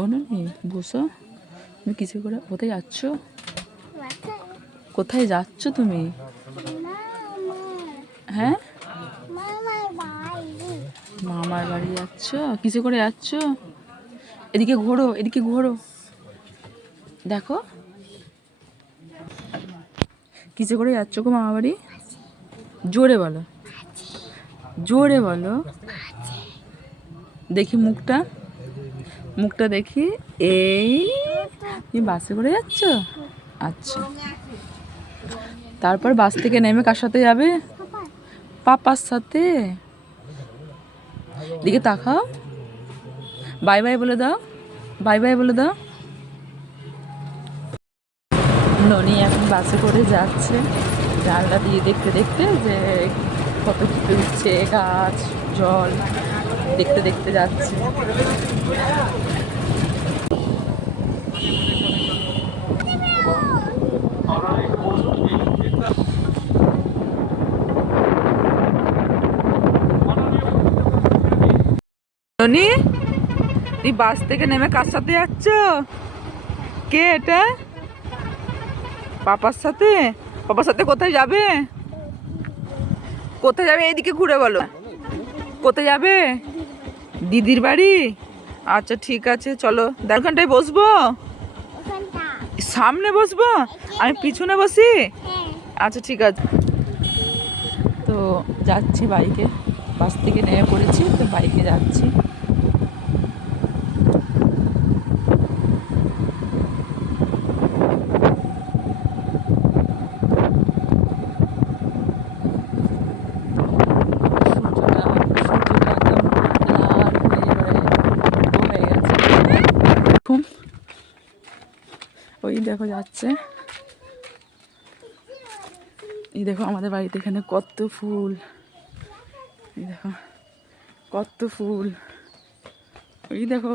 অননি বসো। তুমি কিছু করে কোথায় যাচ্ছ? কোথায় যাচ্ছ তুমি? হ্যাঁ, মামার বাড়ি যাচ্ছ? কিছু করে যাচ্ছ? এদিকে ঘোরো, এদিকে ঘোরো, দেখো কিছু করে যাচ্ছ গো মামা বাড়ি? জোরে বলো, জোরে বলো, দেখি মুখটা, মুখটা দেখি। এই তুমি বাসে করে যাচ্ছ? আচ্ছা, তারপর বাস থেকে নেমে কার সাথে যাবে? পাপার সাথে। দিকে তাকাও, বাই বাই বলে দাও, বাই বাই বলে দাও। ননি এখন বাসে করে যাচ্ছে, জানলা দিয়ে দেখতে দেখতে যে কত কিছু উঠছে, গাছ, জল দেখতে দেখতে যাচ্ছে। ননি, তুই বাস থেকে নেমে কার সাথে যাচ্ছ? কে এটা? পাপার সাথে? পাপার সাথে কোথায় যাবে? কোথায় যাবে? এইদিকে ঘুরে বলো, কোথায় যাবে? দিদির বাড়ি? আচ্ছা ঠিক আছে, চলো। ওখানটায় বসবো? সামনে বসবো? আমি পিছনে বসি? আচ্ছা ঠিক আছে। তো যাচ্ছি বাইকে, বাস থেকে নেমে পড়েছি, তো বাইকে যাচ্ছি। ওই দেখো যাচ্ছে, এই দেখো আমাদের বাড়িতে এখানে কত ফুল, এই দেখো কত ফুল, ওই দেখো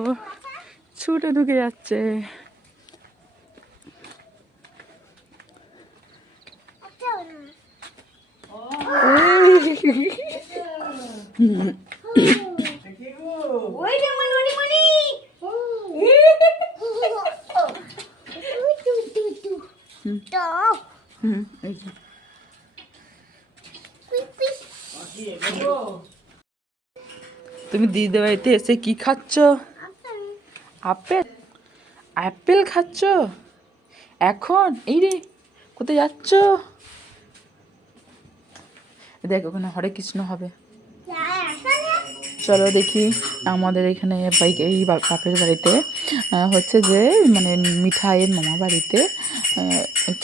ছুটে ঢুকে যাচ্ছে। তুমি দিদির বাড়িতে এসে কি খাচ্ছ? আপেল? আপেল খাচ্ছ এখন? এই রে, কোথায় যাচ্ছ? দেখ ওখানে হরে কৃষ্ণ হবে, চলো দেখি। আমাদের এখানে বাইক এই বাপের বাড়িতে হচ্ছে যে মানে মিঠাইয়ের মামা বাড়িতে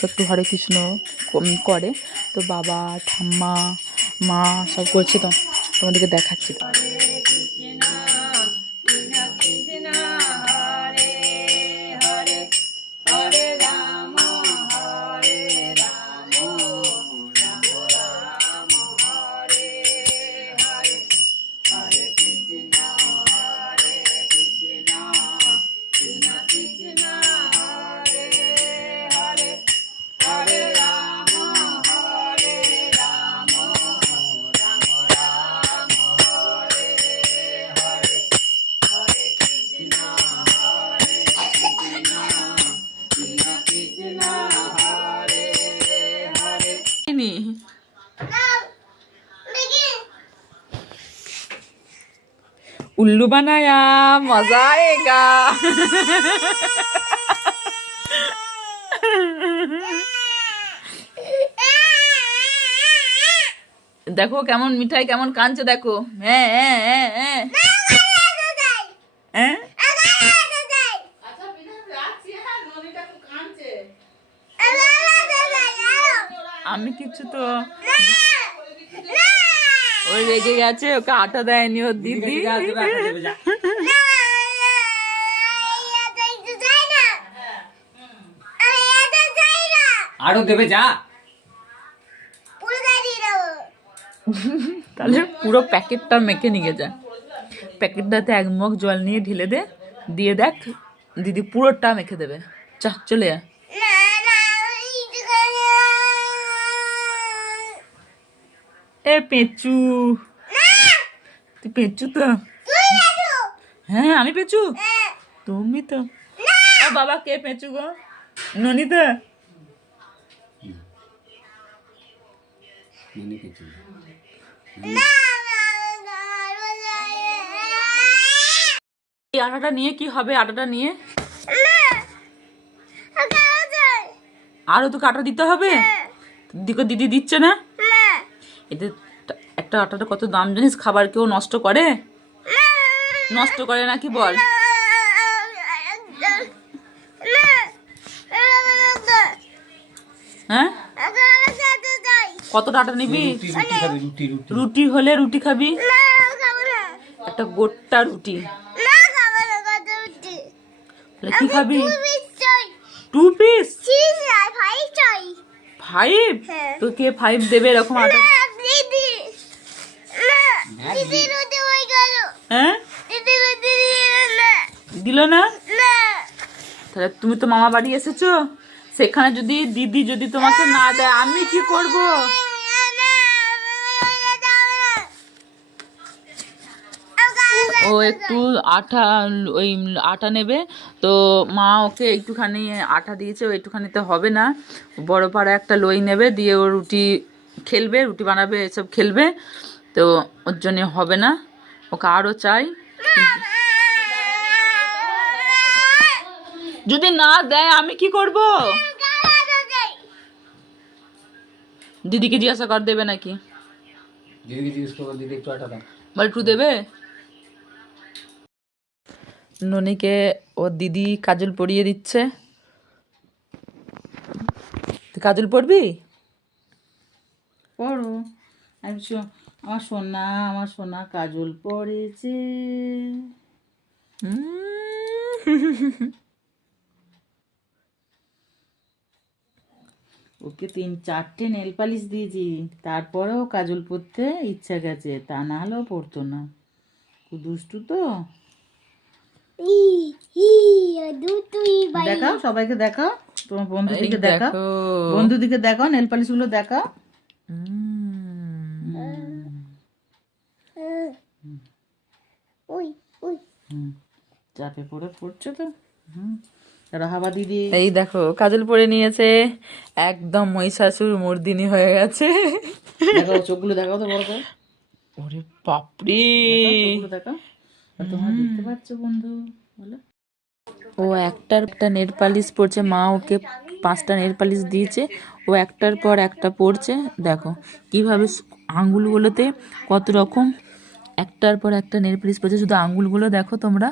একটু হরে কৃষ্ণ করে, তো বাবা ঠাম্মা মা সব করছে, তো তোমাদেরকে দেখাচ্ছি। उल्लू बनाया, मजा आएगा। দেখো কেমন মিঠাই কেমন কাঁদছে দেখো। হ্যাঁ হ্যাঁ হ্যাঁ হ্যাঁ হ্যাঁ, আমি কিছু তো ওই রেগে গেছে, ওকে আটা দেয়নি ওর দিদি। আরো দেবে যা, তাহলে পুরো প্যাকেটটা মেখে নিয়ে যা, প্যাকেটটাতে এক মগ জল নিয়ে ঢেলে দে, দিয়ে দেখ দিদি পুরোটা মেখে দেবে। চা চলে যা। এ পেঁচু, তুই পেঁচু তো? হ্যাঁ আমি পেঁচু, তুমি তো ও বাবা কে পেঁচু গো ননিতা এই আটাটা নিয়ে কি হবে আটাটা নিয়ে আরো তো আটা দিতে হবে দিকে দিদি দিচ্ছে না এতে একটা আটাটা কত দাম জানিস খাবার কেউ নষ্ট করে নাকি বল হ্যাঁ কতটা আটা নিবি রুটি হলে রুটি খাবি একটা গোটা রুটি কি খাবি 2 পিস 5 তো কে 5 দেবে এরকম আটা হ্যাঁ দিল না তাহলে তুমি তো মামা বাড়ি এসেছো সেখানে যদি দিদি যদি তোমাকে না দেয় আমি কি করব ও একটু ওই আটা নেবে তো মা ওকে একটুখানি আটা দিয়েছে ও একটুখানিতে হবে না বড় পাড়া একটা লই নেবে দিয়ে ও রুটি খেলবে রুটি বানাবে এসব খেলবে তো ওর জন্য হবে না ওকে আরও চাই যদি না দেয় আমি কি করব দিদিকে জিজ্ঞাসা কর দেবে নাকি বল একটু দেবে ননিকে ও দিদি কাজল পরিয়ে দিচ্ছে তুই কাজল পরবি পড়ো আমার সোনা কাজল পরেছে ওকে 3-4টে নেল পালিশ দিয়েছি তারপরেও কাজল পরতে ইচ্ছা গেছে তা না হলেও পরতো না খুব দুষ্টু তো দেখাও সবাইকে দেখাও তোমার বন্ধুদিকে দেখাও বন্ধুদিকে দেখাও নেল পালিশ গুলো দেখাও চাপে পড়ে পড়ছে তো রাহাবা দিদি এই দেখো কাজল পরে নিয়েছে একদম মহিষাসুর মর্দিনী হয়ে গেছে দেখো চোখগুলো দেখাও তো বড় করে ওরে বাপরে দেখাও তোমরা দেখতে পাচ্ছ বন্ধু বলো ও একটা নেল পালিশ পরছে মা ওকে 5টা নেল পালিশ দিয়েছে ও একটার পর একটা পরছে দেখো কিভাবে আঙ্গুলগুলোতে কত রকম একটার পর একটা নেল পালিশ পরছে শুধু আঙ্গুলগুলো দেখো তোমরা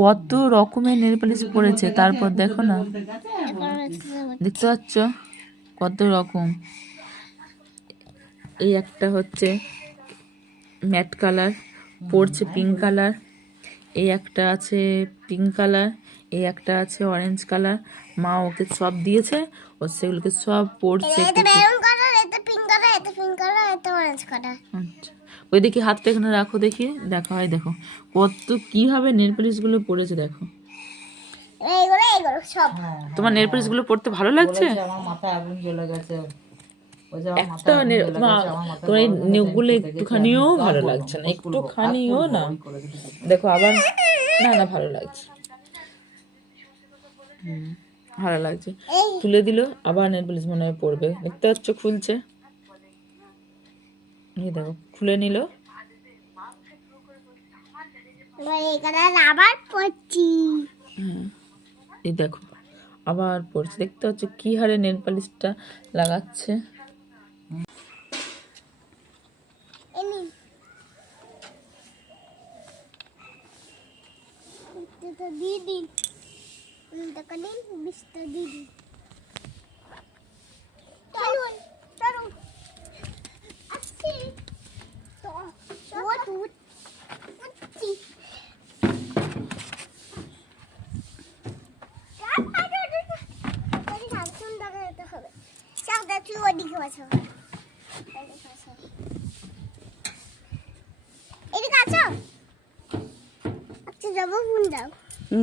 কত রকমের নেল পালিশ পরেছে তারপর দেখো না দেখতে পাচ্ছ কত রকম এই একটা হচ্ছে ম্যাট কালার পড়ছে পিঙ্ক কালার এই একটা আছে পিঙ্ক কালার এই একটা আছে অরেঞ্জ কালার মা ওকে সব দিয়েছে ও সেগুলোকে সব পড়ছে ওই দেখি হাতটা এখানে রাখো দেখি দেখা হয় দেখো কত কিভাবে নেল পালিশ গুলো পড়েছে দেখো তোমার নেল পালিশ গুলো পড়তে ভালো লাগছে আমার মাথায় আগুন জ্বলে গেছে একটা তোমার এই নেকগুলো একটুখানিও ভালো লাগছে না একটুখানিও না দেখো আবার না ভালো লাগছে ভালো লাগছে তুলে দিল আবার নেল পালিশ মনে হয় পড়বে দেখতে পাচ্ছ খুলছে এই দেখো খুলে নিল আবার পড়ছি এই দেখো আবার পড়ছে দেখতে পাচ্ছ কি হারে নেল পালিশটা লাগাচ্ছে দিদি দিদি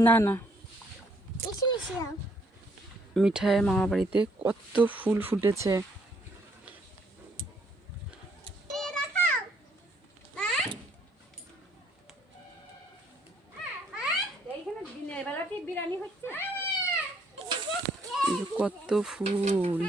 না না মিঠাইয়ের মামা বাড়িতে কত ফুল ফুটেছে এই যে কত ফুল।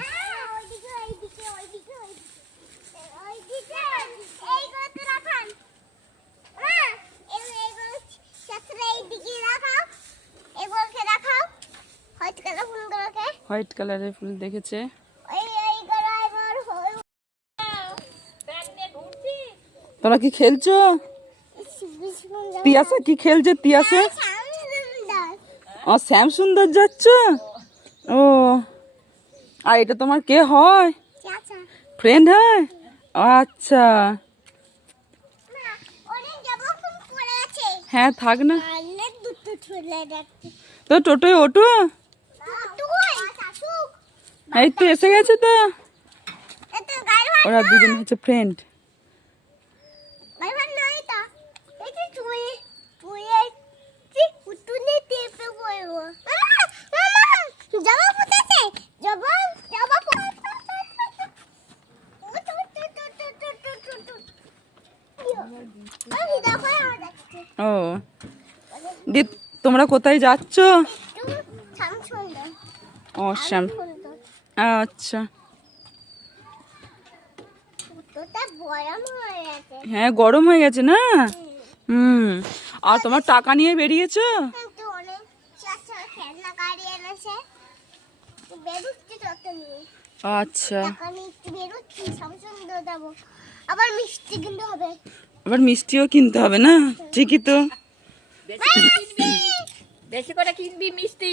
হোয়াইট কালারের ফুল দেখেছে। তোরা কি খেলছো? তিয়াসা কি খেলছে? তিয়াসা ও শ্যাম সুন্দর যাচ্ছ। ও আর এটা তোমার কে হয়? ফ্রেন্ড হয়? আচ্ছা হ্যাঁ থাক না তো, টোটোয় ওঠো। এই তো এসে গেছে তো। ওরা দুজন হচ্ছে ফ্রেন্ড। ও দি তোমরা কোথায় যাচ্ছ? ও শ্যাম, আচ্ছা হ্যাঁ গরম হয়ে গেছে না। আর তোমার টাকা নিয়ে বেরিয়েছো? আচ্ছা আবার মিষ্টি কিনতে হবে। আবার মিষ্টিও কিনতে হবে না? ঠিকই তো। বেশি করে কিনবি মিষ্টি।